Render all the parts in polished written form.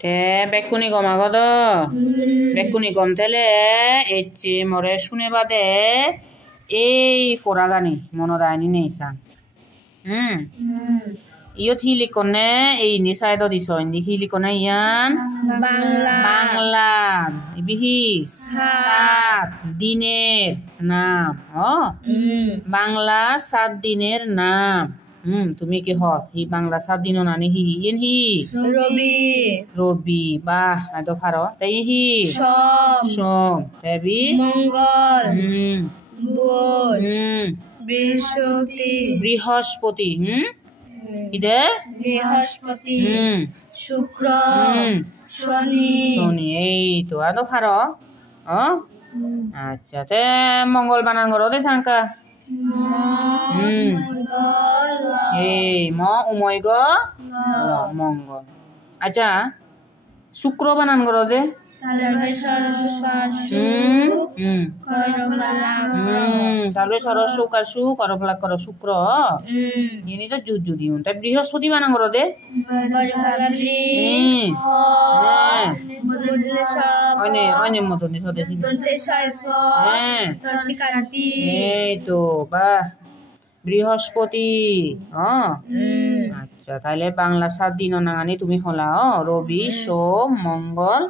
তে বেকুনি গম আগদ বেকুনি গম তেলে এচে মরে শুনে বাদে এই ফোরাগানি মনোদায়নি নেইসা ইয়ত হিলিকনে এই নি সাইড দিছ ইন্দি হিলিকনে ইয়ান বাংলা বিহি সাত দিনের নাম বাংলা 7 দিনের নাম তুমি কি হি বাংলা 7 দিন নানি হি ইন হি রবি বাহ আদো খারো তাই হি সোম তাবি মঙ্গল বুধ বৃহস্পতি ইদে বৃহস্পতি শুক্র শনি এই তো আদো খারো আচ্ছা তে মঙ্গল বানান করো দে সাংকা এই ম উময় গ মঙ্গল আচ্ছা শুক্র বানান করো দে সালবে সর সুক আর সু করফলা করো শুক্র ইনি তো জুজু দিউন তাই বৃহস্পতি বানান করো দে অনে মতনি সদেশি এই তো বাহ বৃহস্পতি আচ্ছা তাহলে বাংলা 7 দিন নাগানি তুমি হলা রবি সোম মঙ্গল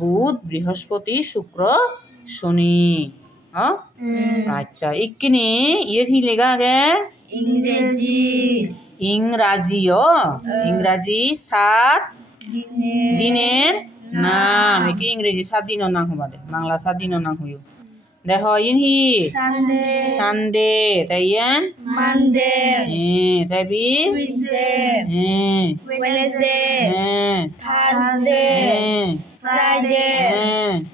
বুধ বৃহস্পতি শুক্র শনি আচ্ছা ইকিনি ইয়ে থি লেগা আগে ইংরাজি ইংরাজি 7 দিনের নাম কি ইংরেজি 7 দিনের নাম হবা দে বাংলা 7 দিনের নাম হইও দেখো ইন হি সানডে তাই ইয়ান মানডে তাই বি Tuesday Wednesday Thursday Friday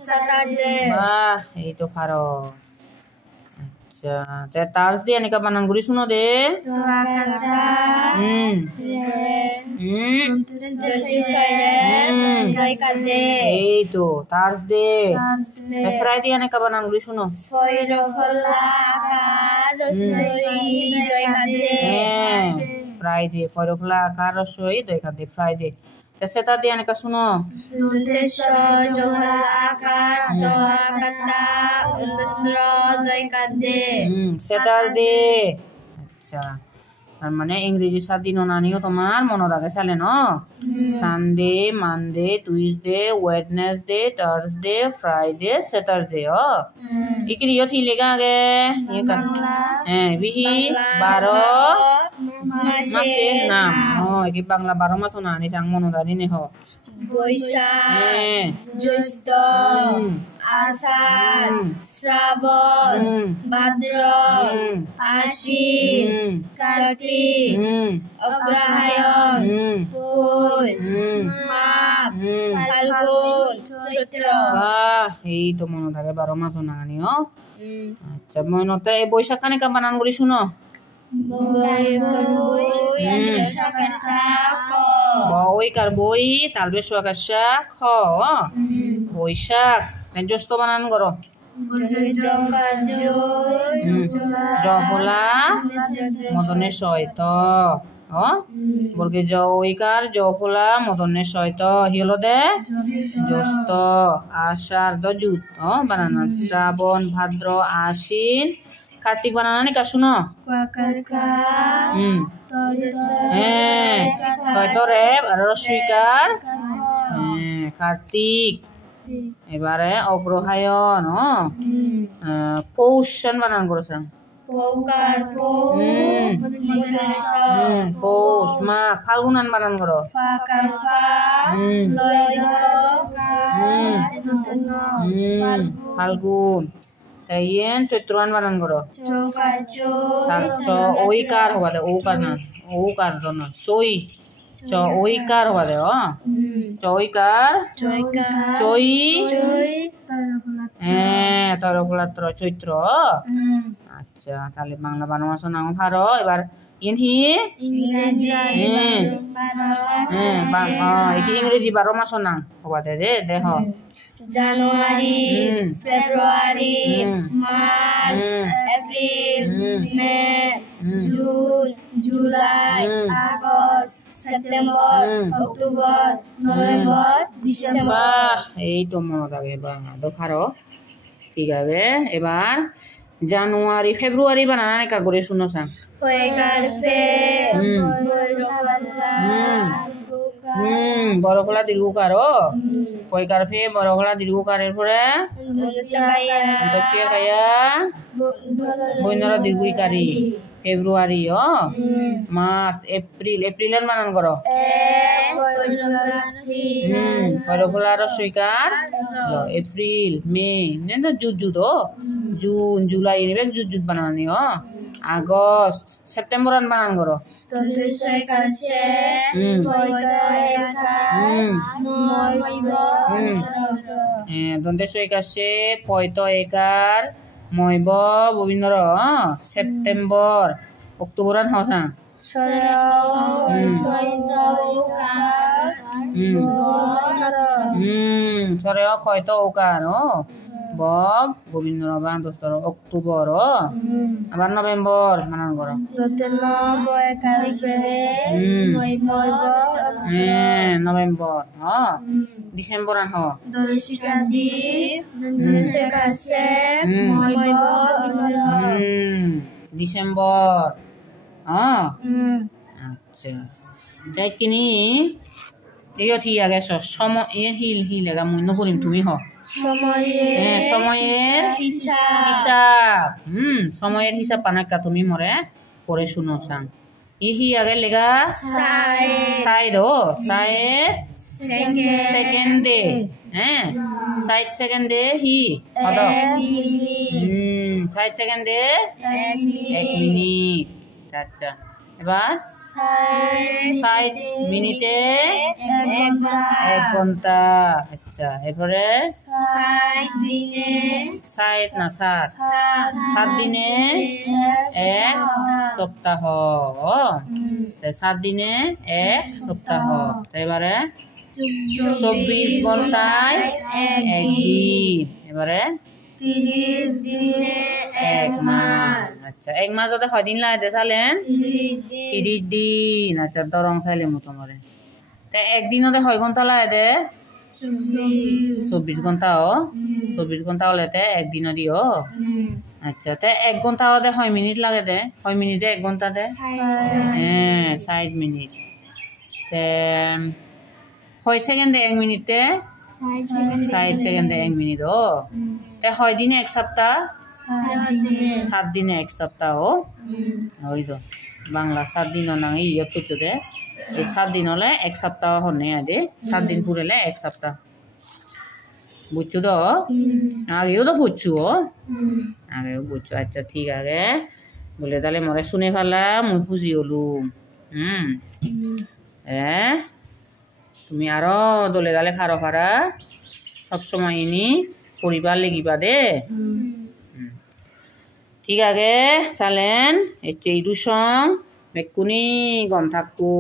Saturday বাহ এই তো পারো আচ্ছা তে থার্সডে এনেকা বানান গুলি শুনো দে এই তো থার্সডে ফ্রাইডে এনেকা বানান গুলি শুনো ফ্রাইডে ফয়রফলা আকার রসই দই কাদে ফ্রাইডে স্যাটারডে এনেকা শুনো স্যাটারডে আচ্ছা তার মানে ইংরেজি 7 দিন নানিও তোমার মনে রাখে চলে ন Sunday Monday Tuesday Wednesday Thursday Friday Saturday ইকিরি ইয়ো থি লেগা আগে বিহি 12 মাসের নাম একি বাংলা 12 মাস নানি চাং মনে রাখি নে বৈশাখ জ্যৈষ্ঠ আষাঢ় শ্রাবণ ভাদ্র আশ্বিন কার্তিক অগ্রহায়ণ পৌষ মাঘ ফাল্গুন চৈত্র এই তো মনে থাকে 12 মাস নানি আচ্ছা মনতে এই বৈশাখ কানে কা বানান করি শুনো বই কার বই তালবে সোয়াকাশা খ বৈশাখ জ্যৈষ্ঠ বানান করো জহলা মদনে শয়ত বর্গে জয়কার জফলা মদনে শয়ত হিলো দে জ্যৈষ্ঠ আষাঢ় দ জুত বানানা শ্রাবণ ভাদ্র আশ্বিন কার্তিক বানানা নি কা শুনো তয়তরে আর রস্বীকার কার্তিক এবারে অগ্রহায়ণ পৌষ বানান করেছেন পৌষ মাঘ ফাল্গুন বানান করো ফাল্গুন তাইয়েন চৈত্রান বানান করো ওইকার হবা দে ওকার না ওকার না চৈ চ ওইকার হবা দে চৈকার চৈ তরফলাত্র চৈত্র আচ্ছা তাহলে বাংলা 12 মাস নাম ভারো এবার ইনহি ইংরেজি 12 মাস নাম হবা দে দেখো January February March April May June July August September October November December এই তো মনে থাকে বা দেখারো ঠিক আছে এবার জানুয়ারি ফেব্রুয়ারি বানানা কা করে শুনো সাং বড়খলা দীর্ঘকারো কয়কার ফে বড়খলা দীর্ঘকারের পরে দশটিয়া খাইয়া বইনরা দীর্ঘইকারি ফেব্রুয়ারি মার্চ এপ্রিল এপ্রিলের বানান করো বড়খলার সৈকার এপ্রিল মে জুত জুন জুলাই নিবে জুত বানানি আগস্ট সেপ্টেম্বর বানান করো দন্তেশ্বর একাশে পয়ত একার ময়ব ববিন্দর সেপ্টেম্বর অক্টোবর হসা সরে কয়ত ওকার বব গোবিন্দ নবান দোস্তর অক্টোবর আবার নভেম্বর মানান করো নভেম্বর ডিসেম্বর আন ডিসেম্বর আচ্ছা তাই কিনি এই ঠিক আগে সময় হিল হিল এগা মুন্য করিম তুমি সময়ের হিসাব সময়ের হিসাব পানাকা তুমি মরে পড়ে শুনো সাং ইহি আগে লেগা সাইড সেকেন্ডে সাইড সেকেন্ডে হি সাইড সেকেন্ডে 1 মিনিট আচ্ছা এবার সাইড মিনিটে 1 ঘন্টা আচ্ছা এরপরে সাইড না 7 দিনে 1 সপ্তাহ 7 দিনে 1 সপ্তাহ এবারে 24 ঘন্টায় 1 দিন এবারে 30 দিনে 1 মাস আচ্ছা 1 মাস ওতে কয় দিন লাগে চালেন 30 দিন আচ্ছা দরং চাইলে মতো মরে তে একদিন ওতে কয় ঘন্টা লাগে 24 ঘন্টা 24 ঘন্টা হলে তে একদিন দিও আচ্ছা তে 1 ঘন্টা ওতে কয় মিনিট লাগে দে কয় মিনিটে 1 ঘন্টা দে 60 মিনিট তে কয় সেকেন্ডে 1 মিনিটে 60 সেকেন্ডে 1 মিনিট তে কয় দিনে 1 সপ্তাহ 7 দিনে 1 সপ্তাহ ওই তো বাংলা 7 দিন না ইয়ে করছো দে এই 7 দিন হলে 1 সপ্তাহ হনে আদে 7 দিন পুরেলে 1 সপ্তাহ বুঝছো তো আগেও তো বুঝছো আগেও বুঝছো আচ্ছা ঠিক আছে বলে তাহলে মরে শুনে ফেলা মুই বুঝি হলু তুমি আরো দলে দালে ফারো ফারা সবসময় ইনি পরিবার লেগিবা দে ঠিক আছে চালেন এই দুসং মেকুনি গম থাকবো